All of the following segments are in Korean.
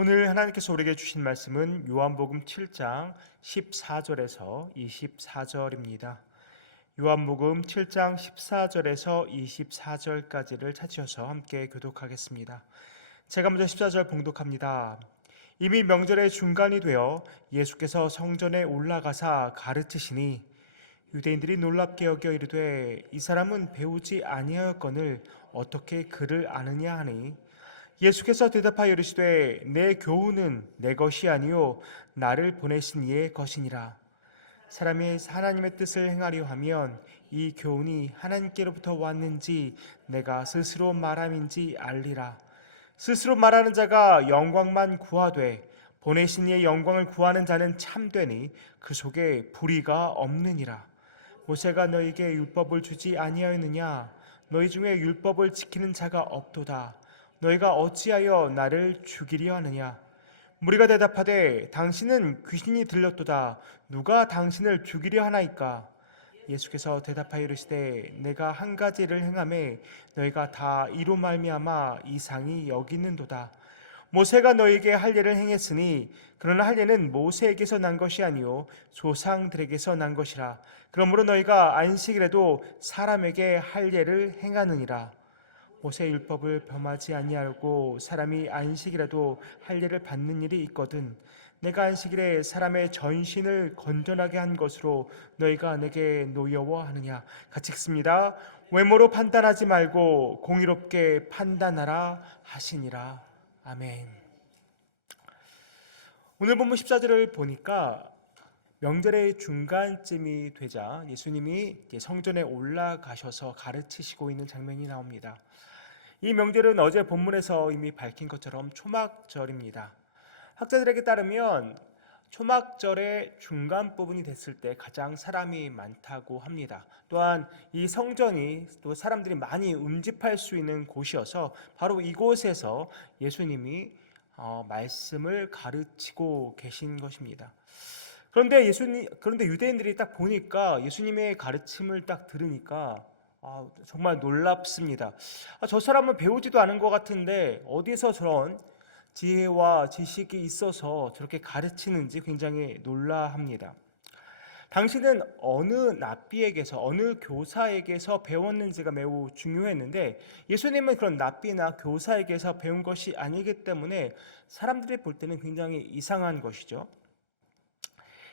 오늘 하나님께서 우리에게 주신 말씀은 요한복음 7장 14절에서 24절입니다. 요한복음 7장 14절에서 24절까지를 찾으셔서 함께 교독하겠습니다. 제가 먼저 14절 봉독합니다. 이미 명절의 중간이 되어 예수께서 성전에 올라가사 가르치시니 유대인들이 놀랍게 여겨 이르되 이 사람은 배우지 아니하였거늘 어떻게 그를 아느냐 하니 예수께서 대답하여 이르시되 내 교훈은 내 것이 아니요 나를 보내신 이의 것이니라. 사람이 하나님의 뜻을 행하려 하면 이 교훈이 하나님께로부터 왔는지 내가 스스로 말함인지 알리라. 스스로 말하는 자가 영광만 구하되 보내신 이의 영광을 구하는 자는 참되니 그 속에 불의가 없느니라. 모세가 너희에게 율법을 주지 아니하였느냐? 너희 중에 율법을 지키는 자가 없도다. 너희가 어찌하여 나를 죽이려 하느냐? 무리가 대답하되 당신은 귀신이 들렸도다. 누가 당신을 죽이려 하나이까? 예수께서 대답하여 이르시되 내가 한 가지를 행하매 너희가 다 이로 말미암아 이상히 여기는도다. 모세가 너희에게 할례를 행했으니 그러나 할례는 모세에게서 난 것이 아니요 조상들에게서 난 것이라. 그러므로 너희가 안식일에도 사람에게 할례를 행하느니라. 모세의 율법을 범하지 아니하고 사람이 안식일에도 할례를 받는 일이 있거든 내가 안식일에 사람의 전신을 건전하게 한 것으로 너희가 내게 노여워하느냐. 같이 읽습니다. 외모로 판단하지 말고 공의롭게 판단하라 하시니라. 아멘. 오늘 본문 14절을 보니까 명절의 중간쯤이 되자 예수님이 성전에 올라가셔서 가르치시고 있는 장면이 나옵니다. 이 명절은 어제 본문에서 이미 밝힌 것처럼 초막절입니다. 학자들에게 따르면 초막절의 중간 부분이 됐을 때 가장 사람이 많다고 합니다. 또한 이 성전이 또 사람들이 많이 운집할 수 있는 곳이어서 바로 이곳에서 예수님이 말씀을 가르치고 계신 것입니다. 그런데 유대인들이 딱 보니까 예수님의 가르침을 딱 들으니까 정말 놀랍습니다. 저 사람은 배우지도 않은 것 같은데 어디서 저런 지혜와 지식이 있어서 저렇게 가르치는지 굉장히 놀라합니다. 당신은 어느 랍비에게서 어느 교사에게서 배웠는지가 매우 중요했는데 예수님은 그런 랍비나 교사에게서 배운 것이 아니기 때문에 사람들이 볼 때는 굉장히 이상한 것이죠.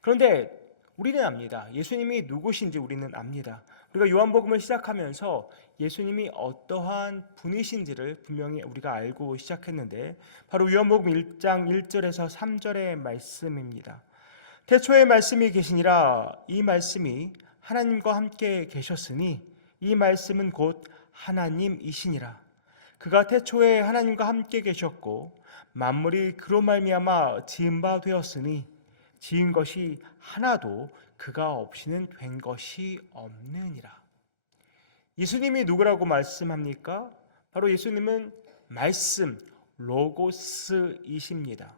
그런데 우리는 압니다. 예수님이 누구신지 우리는 압니다. 우리가 요한복음을 시작하면서 예수님이 어떠한 분이신지를 분명히 우리가 알고 시작했는데 바로 요한복음 1장 1절에서 3절의 말씀입니다. 태초에 말씀이 계시니라. 이 말씀이 하나님과 함께 계셨으니 이 말씀은 곧 하나님이시니라. 그가 태초에 하나님과 함께 계셨고 만물이 그로 말미암아 지은 바 되었으니 지은 것이 하나도 그가 없이는 된 것이 없느니라. 예수님이 누구라고 말씀합니까? 바로 예수님은 말씀, 로고스이십니다.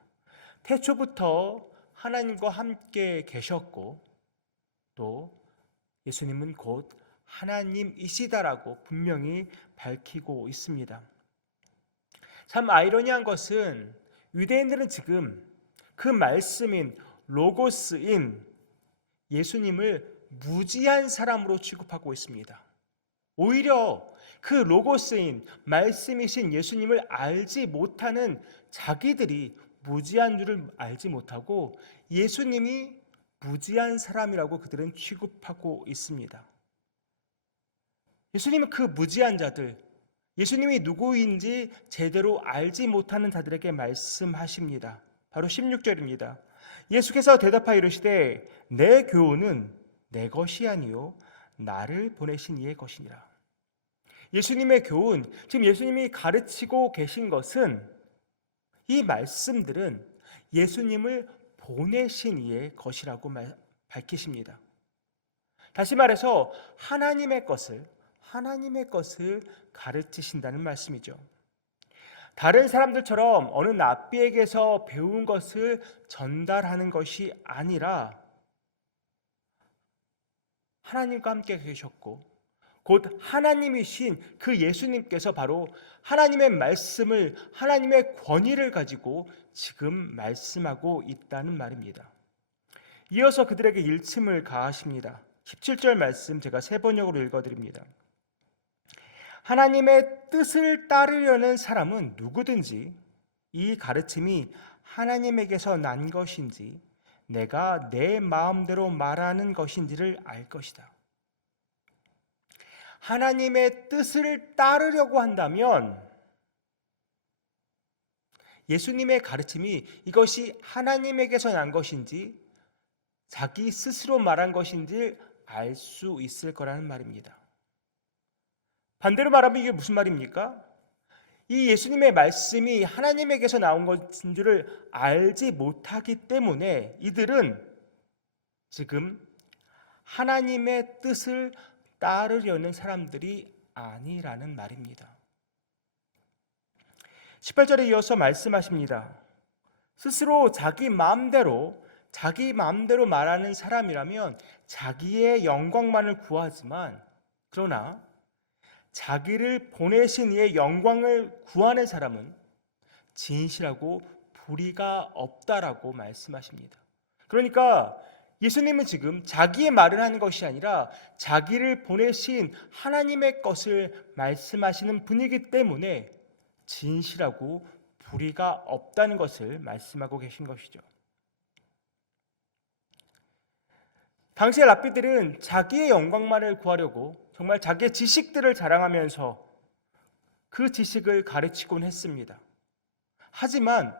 태초부터 하나님과 함께 계셨고 또 예수님은 곧 하나님이시다라고 분명히 밝히고 있습니다. 참 아이러니한 것은 유대인들은 지금 그 말씀인 로고스인 예수님을 무지한 사람으로 취급하고 있습니다. 오히려 그 로고스인 말씀이신 예수님을 알지 못하는 자기들이 무지한 줄을 알지 못하고 예수님이 무지한 사람이라고 그들은 취급하고 있습니다. 예수님은 그 무지한 자들, 예수님이 누구인지 제대로 알지 못하는 자들에게 말씀하십니다. 바로 16절입니다. 예수께서 대답하여 이르시되 내 교훈은 내 것이 아니요 나를 보내신 이의 것이니라. 예수님의 교훈, 지금 예수님이 가르치고 계신 것은 이 말씀들은 예수님을 보내신 이의 것이라고 밝히십니다. 다시 말해서 하나님의 것을 가르치신다는 말씀이죠. 다른 사람들처럼 어느 랍비에게서 배운 것을 전달하는 것이 아니라 하나님과 함께 계셨고 곧 하나님이신 그 예수님께서 바로 하나님의 말씀을 하나님의 권위를 가지고 지금 말씀하고 있다는 말입니다. 이어서 그들에게 일침을 가하십니다. 17절 말씀 제가 세 번역으로 읽어드립니다. 하나님의 뜻을 따르려는 사람은 누구든지 이 가르침이 하나님에게서 난 것인지 내가 내 마음대로 말하는 것인지를 알 것이다. 하나님의 뜻을 따르려고 한다면 예수님의 가르침이 이것이 하나님에게서 난 것인지 자기 스스로 말한 것인지 알 수 있을 거라는 말입니다. 반대로 말하면 이게 무슨 말입니까? 이 예수님의 말씀이 하나님에게서 나온 것인 줄을 알지 못하기 때문에 이들은 지금 하나님의 뜻을 따르려는 사람들이 아니라는 말입니다. 18절에 이어서 말씀하십니다. 스스로 자기 마음대로 말하는 사람이라면 자기의 영광만을 구하지만 그러나 자기를 보내신 이의 영광을 구하는 사람은 진실하고 불의가 없다라고 말씀하십니다. 그러니까 예수님은 지금 자기의 말을 하는 것이 아니라 자기를 보내신 하나님의 것을 말씀하시는 분이기 때문에 진실하고 불의가 없다는 것을 말씀하고 계신 것이죠. 당시의 랍비들은 자기의 영광만을 구하려고 정말 자기의 지식들을 자랑하면서 그 지식을 가르치곤 했습니다. 하지만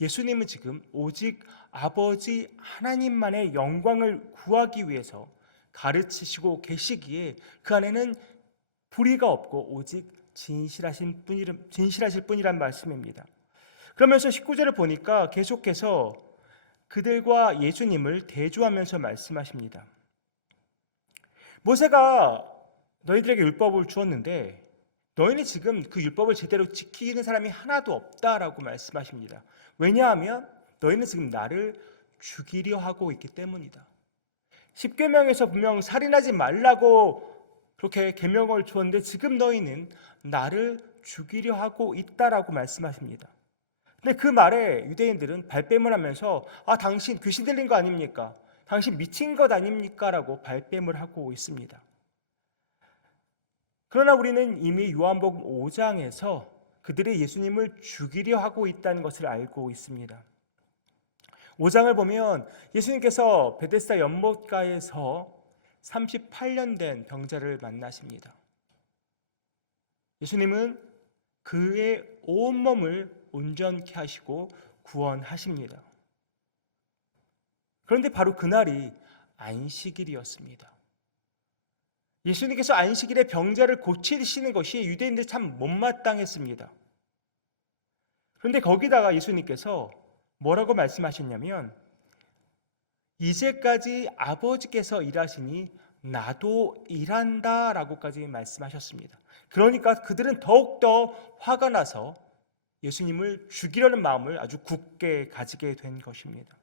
예수님은 지금 오직 아버지 하나님만의 영광을 구하기 위해서 가르치시고 계시기에 그 안에는 불의가 없고 오직 진실하실 뿐이란 말씀입니다. 그러면서 19절을 보니까 계속해서 그들과 예수님을 대조하면서 말씀하십니다. 모세가 너희들에게 율법을 주었는데 너희는 지금 그 율법을 제대로 지키는 사람이 하나도 없다라고 말씀하십니다. 왜냐하면 너희는 지금 나를 죽이려 하고 있기 때문이다. 10계명에서 분명 살인하지 말라고 그렇게 계명을 주었는데 지금 너희는 나를 죽이려 하고 있다라고 말씀하십니다. 근데 그 말에 유대인들은 발뺌을 하면서 당신 귀신 들린 거 아닙니까? 당신 미친 것 아닙니까? 라고 발뺌을 하고 있습니다. 그러나 우리는 이미 요한복음 5장에서 그들이 예수님을 죽이려 하고 있다는 것을 알고 있습니다. 5장을 보면 예수님께서 베데스다 연못가에서 38년 된 병자를 만나십니다. 예수님은 그의 온몸을 온전케 하시고 구원하십니다. 그런데 바로 그날이 안식일이었습니다. 예수님께서 안식일에 병자를 고치시는 것이 유대인들 참 못마땅했습니다. 그런데 거기다가 예수님께서 뭐라고 말씀하셨냐면 이제까지 아버지께서 일하시니 나도 일한다 라고까지 말씀하셨습니다. 그러니까 그들은 더욱더 화가 나서 예수님을 죽이려는 마음을 아주 굳게 가지게 된 것입니다.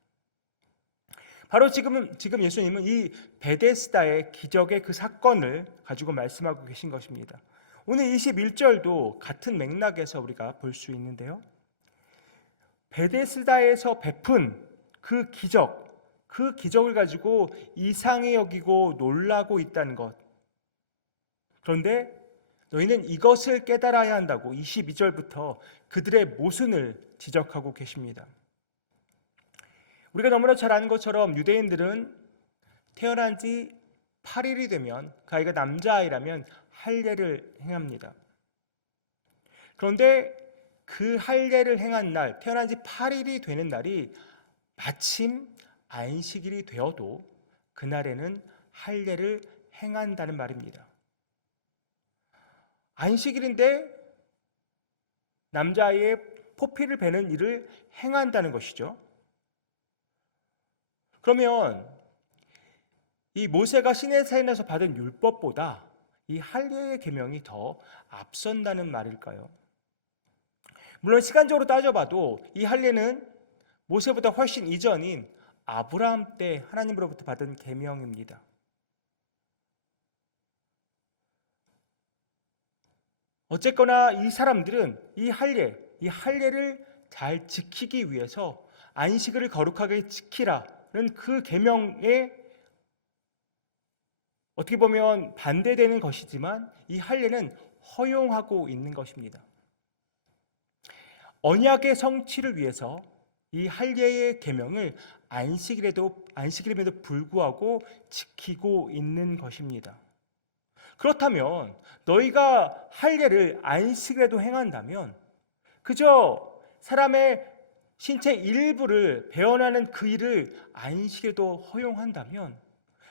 바로 지금 예수님은 이 베데스다의 기적의 그 사건을 가지고 말씀하고 계신 것입니다. 오늘 21절도 같은 맥락에서 우리가 볼 수 있는데요. 베데스다에서 베푼 그 기적을 가지고 이상히 여기고 놀라고 있다는 것. 그런데 너희는 이것을 깨달아야 한다고 22절부터 그들의 모순을 지적하고 계십니다. 우리가 너무나 잘 아는 것처럼 유대인들은 태어난 지 8일이 되면 그 아이가 남자아이라면 할례를 행합니다. 그런데 그 할례를 행한 날, 태어난 지 8일이 되는 날이 마침 안식일이 되어도 그날에는 할례를 행한다는 말입니다. 안식일인데 남자아이의 포피를 베는 일을 행한다는 것이죠. 그러면 이 모세가 시내산에서 받은 율법보다 이 할례의 계명이 더 앞선다는 말일까요? 물론 시간적으로 따져봐도 이 할례는 모세보다 훨씬 이전인 아브라함 때 하나님으로부터 받은 계명입니다. 어쨌거나 이 사람들은 이 할례를 잘 지키기 위해서 안식일을 거룩하게 지키라는 그 계명에 어떻게 보면 반대되는 것이지만 이 할례는 허용하고 있는 것입니다. 언약의 성취를 위해서 이 할례의 계명을 안식일임에도 불구하고 지키고 있는 것입니다. 그렇다면 너희가 할례를 안식일에도 행한다면 그저 사람의 신체 일부를 배언하는 그 일을 안식일에도 허용한다면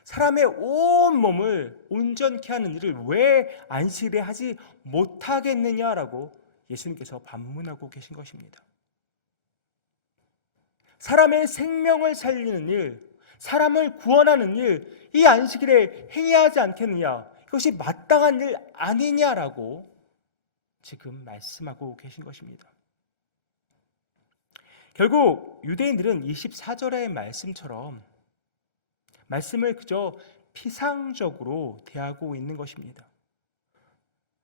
사람의 온 몸을 온전케 하는 일을 왜 안식일에 하지 못하겠느냐라고 예수님께서 반문하고 계신 것입니다. 사람의 생명을 살리는 일, 사람을 구원하는 일, 이 안식일에 행해야 하지 않겠느냐? 이것이 마땅한 일 아니냐라고 지금 말씀하고 계신 것입니다. 결국 유대인들은 24절의 말씀처럼 말씀을 그저 피상적으로 대하고 있는 것입니다.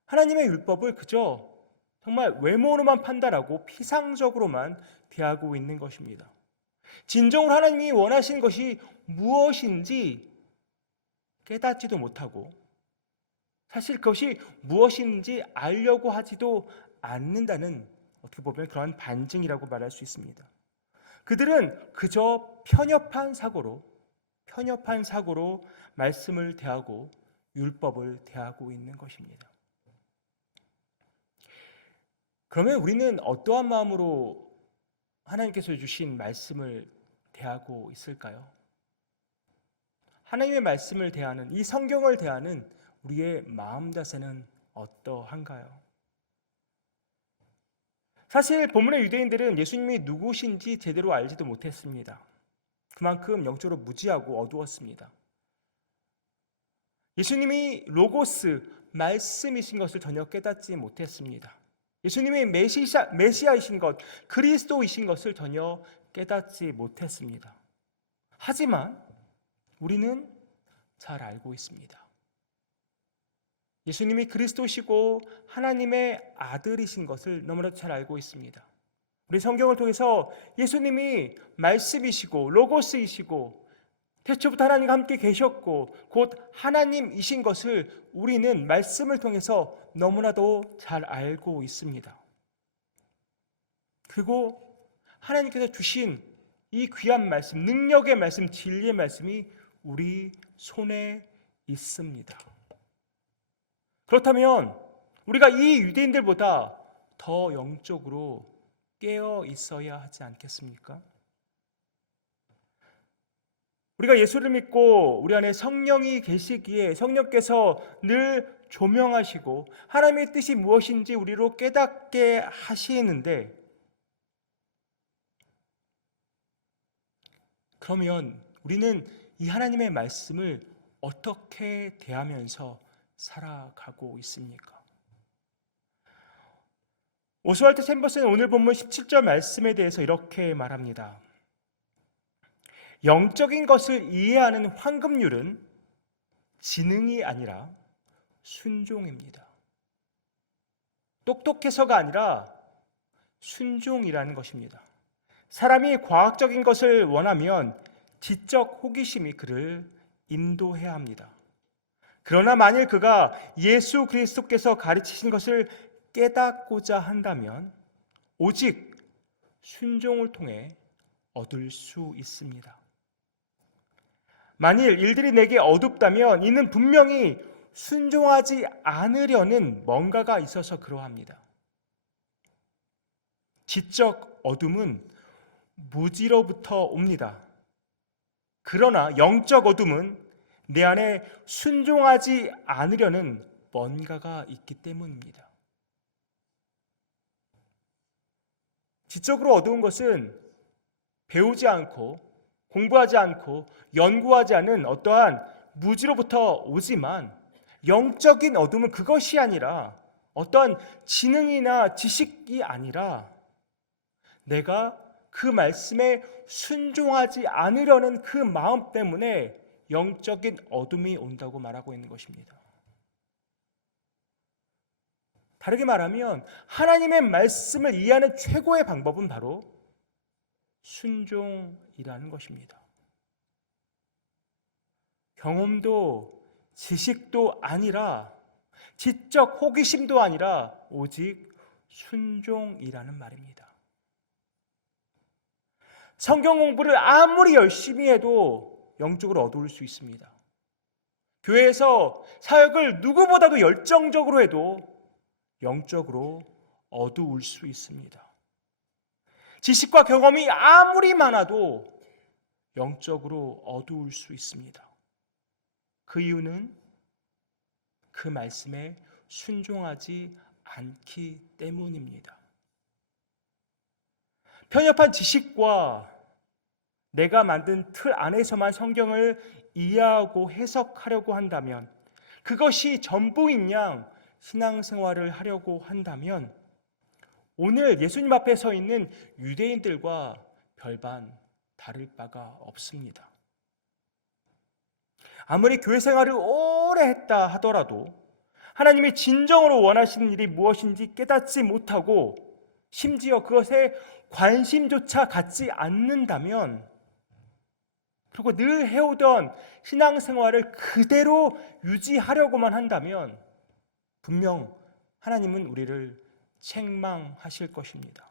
하나님의 율법을 그저 정말 외모로만 판단하고 피상적으로만 대하고 있는 것입니다. 진정으로 하나님이 원하시는 것이 무엇인지 깨닫지도 못하고 사실 그것이 무엇인지 알려고 하지도 않는다는 어떻게 보면 그러한 반증이라고 말할 수 있습니다. 그들은 그저 편협한 사고로 말씀을 대하고 율법을 대하고 있는 것입니다. 그러면 우리는 어떠한 마음으로 하나님께서 주신 말씀을 대하고 있을까요? 하나님의 말씀을 대하는, 이 성경을 대하는 우리의 마음 자세는 어떠한가요? 사실 본문의 유대인들은 예수님이 누구신지 제대로 알지도 못했습니다. 그만큼 영적으로 무지하고 어두웠습니다. 예수님이 로고스, 말씀이신 것을 전혀 깨닫지 못했습니다. 예수님이 메시아이신 것, 그리스도이신 것을 전혀 깨닫지 못했습니다. 하지만 우리는 잘 알고 있습니다. 예수님이 그리스도시고 하나님의 아들이신 것을 너무나도 잘 알고 있습니다. 우리 성경을 통해서 예수님이 말씀이시고 로고스이시고 태초부터 하나님과 함께 계셨고 곧 하나님이신 것을 우리는 말씀을 통해서 너무나도 잘 알고 있습니다. 그리고 하나님께서 주신 이 귀한 말씀, 능력의 말씀, 진리의 말씀이 우리 손에 있습니다. 그렇다면 우리가 이 유대인들보다 더 영적으로 깨어 있어야 하지 않겠습니까? 우리가 예수를 믿고 우리 안에 성령이 계시기에 성령께서 늘 조명하시고 하나님의 뜻이 무엇인지 우리로 깨닫게 하시는데, 그러면 우리는 이 하나님의 말씀을 어떻게 대하면서 살아가고 있습니까? 오스왈드 챔버스는 오늘 본문 17절 말씀에 대해서 이렇게 말합니다. 영적인 것을 이해하는 황금률은 지능이 아니라 순종입니다. 똑똑해서가 아니라 순종이라는 것입니다. 사람이 과학적인 것을 원하면 지적 호기심이 그를 인도해야 합니다. 그러나 만일 그가 예수 그리스도께서 가르치신 것을 깨닫고자 한다면 오직 순종을 통해 얻을 수 있습니다. 만일 일들이 내게 어둡다면 이는 분명히 순종하지 않으려는 뭔가가 있어서 그러합니다. 지적 어둠은 무지로부터 옵니다. 그러나 영적 어둠은 내 안에 순종하지 않으려는 뭔가가 있기 때문입니다. 지적으로 어두운 것은 배우지 않고 공부하지 않고 연구하지 않은 어떠한 무지로부터 오지만, 영적인 어둠은 그것이 아니라 어떠한 지능이나 지식이 아니라 내가 그 말씀에 순종하지 않으려는 그 마음 때문에 영적인 어둠이 온다고 말하고 있는 것입니다. 다르게 말하면 하나님의 말씀을 이해하는 최고의 방법은 바로 순종이라는 것입니다. 경험도 지식도 아니라 지적 호기심도 아니라 오직 순종이라는 말입니다. 성경 공부를 아무리 열심히 해도 영적으로 어두울 수 있습니다. 교회에서 사역을 누구보다도 열정적으로 해도 영적으로 어두울 수 있습니다. 지식과 경험이 아무리 많아도 영적으로 어두울 수 있습니다. 그 이유는 그 말씀에 순종하지 않기 때문입니다. 편협한 지식과 내가 만든 틀 안에서만 성경을 이해하고 해석하려고 한다면, 그것이 전부인 양 신앙생활을 하려고 한다면 오늘 예수님 앞에 서 있는 유대인들과 별반 다를 바가 없습니다. 아무리 교회 생활을 오래 했다 하더라도 하나님이 진정으로 원하시는 일이 무엇인지 깨닫지 못하고 심지어 그것에 관심조차 갖지 않는다면, 그리고 늘 해오던 신앙생활을 그대로 유지하려고만 한다면 분명 하나님은 우리를 책망하실 것입니다.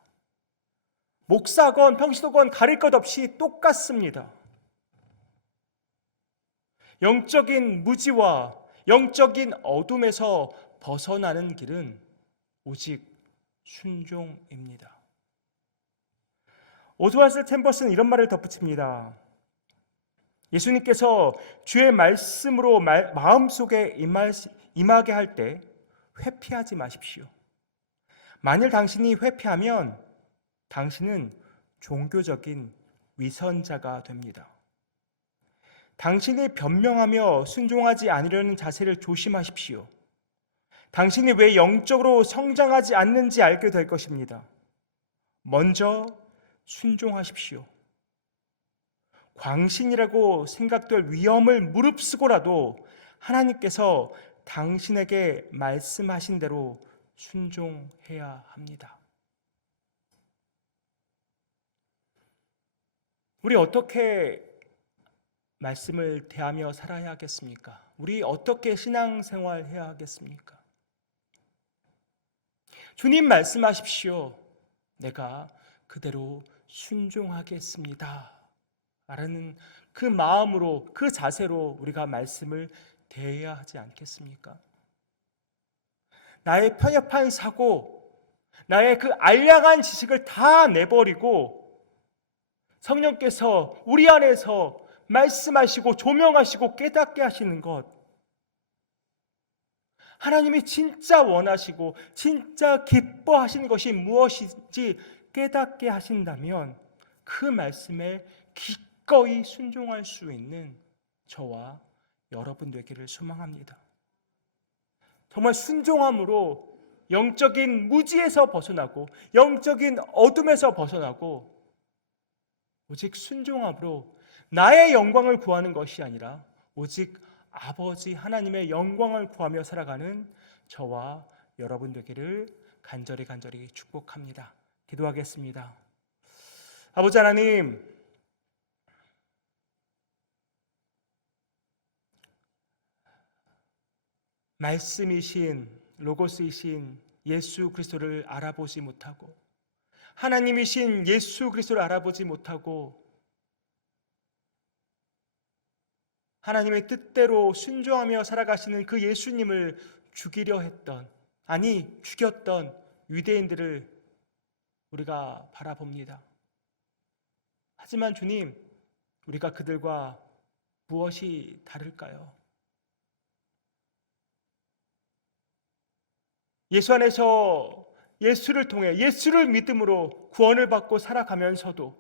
목사건 평신도건 가릴 것 없이 똑같습니다. 영적인 무지와 영적인 어둠에서 벗어나는 길은 오직 순종입니다. 오즈왈드 챔버스는 이런 말을 덧붙입니다. 예수님께서 주의 말씀으로 마음속에 임하게 할 때 회피하지 마십시오. 만일 당신이 회피하면 당신은 종교적인 위선자가 됩니다. 당신이 변명하며 순종하지 않으려는 자세를 조심하십시오. 당신이 왜 영적으로 성장하지 않는지 알게 될 것입니다. 먼저 순종하십시오. 광신이라고 생각될 위험을 무릅쓰고라도 하나님께서 당신에게 말씀하신 대로 순종해야 합니다. 우리 어떻게 말씀을 대하며 살아야 하겠습니까? 우리 어떻게 신앙생활 해야 하겠습니까? 주님 말씀하십시오. 내가 그대로 순종하겠습니다. 라는 그 마음으로, 그 자세로 우리가 말씀을 대해야 하지 않겠습니까? 나의 편협한 사고, 나의 그 알량한 지식을 다 내버리고 성령께서 우리 안에서 말씀하시고 조명하시고 깨닫게 하시는 것, 하나님이 진짜 원하시고 진짜 기뻐하시는 것이 무엇인지 깨닫게 하신다면 그 말씀에 기꺼이 순종할 수 있는 저와 여러분 되기를 소망합니다. 정말 순종함으로 영적인 무지에서 벗어나고 영적인 어둠에서 벗어나고 오직 순종함으로 나의 영광을 구하는 것이 아니라 오직 아버지 하나님의 영광을 구하며 살아가는 저와 여러분 되기를 간절히 축복합니다. 기도하겠습니다. 아버지 하나님, 말씀이신 로고스이신 예수 그리스도를 알아보지 못하고 하나님이신 예수 그리스도를 알아보지 못하고 하나님의 뜻대로 순종하며 살아가시는 그 예수님을 죽이려 했던, 아니 죽였던 유대인들을 우리가 바라봅니다. 하지만 주님, 우리가 그들과 무엇이 다를까요? 예수 안에서 예수를 통해 예수를 믿음으로 구원을 받고 살아가면서도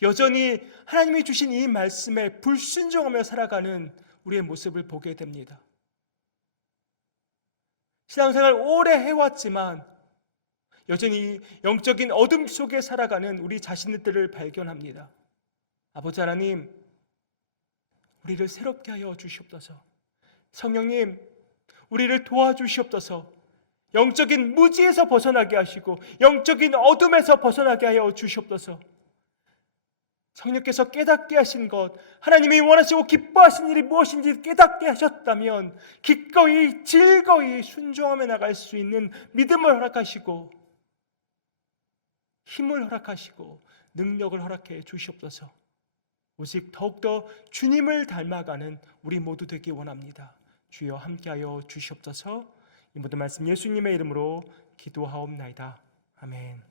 여전히 하나님이 주신 이 말씀에 불순종하며 살아가는 우리의 모습을 보게 됩니다. 신앙생활 오래 해왔지만 여전히 영적인 어둠 속에 살아가는 우리 자신들을 발견합니다. 아버지 하나님, 우리를 새롭게 하여 주시옵소서. 성령님, 우리를 도와주시옵소서. 영적인 무지에서 벗어나게 하시고 영적인 어둠에서 벗어나게 하여 주시옵소서. 성령께서 깨닫게 하신 것, 하나님이 원하시고 기뻐하신 일이 무엇인지 깨닫게 하셨다면 기꺼이 즐거이 순종하며 나갈 수 있는 믿음을 허락하시고 힘을 허락하시고 능력을 허락해 주시옵소서. 오직 더욱더 주님을 닮아가는 우리 모두 되기 원합니다. 주여 함께하여 주시옵소서. 이 모든 말씀 예수님의 이름으로 기도하옵나이다. 아멘.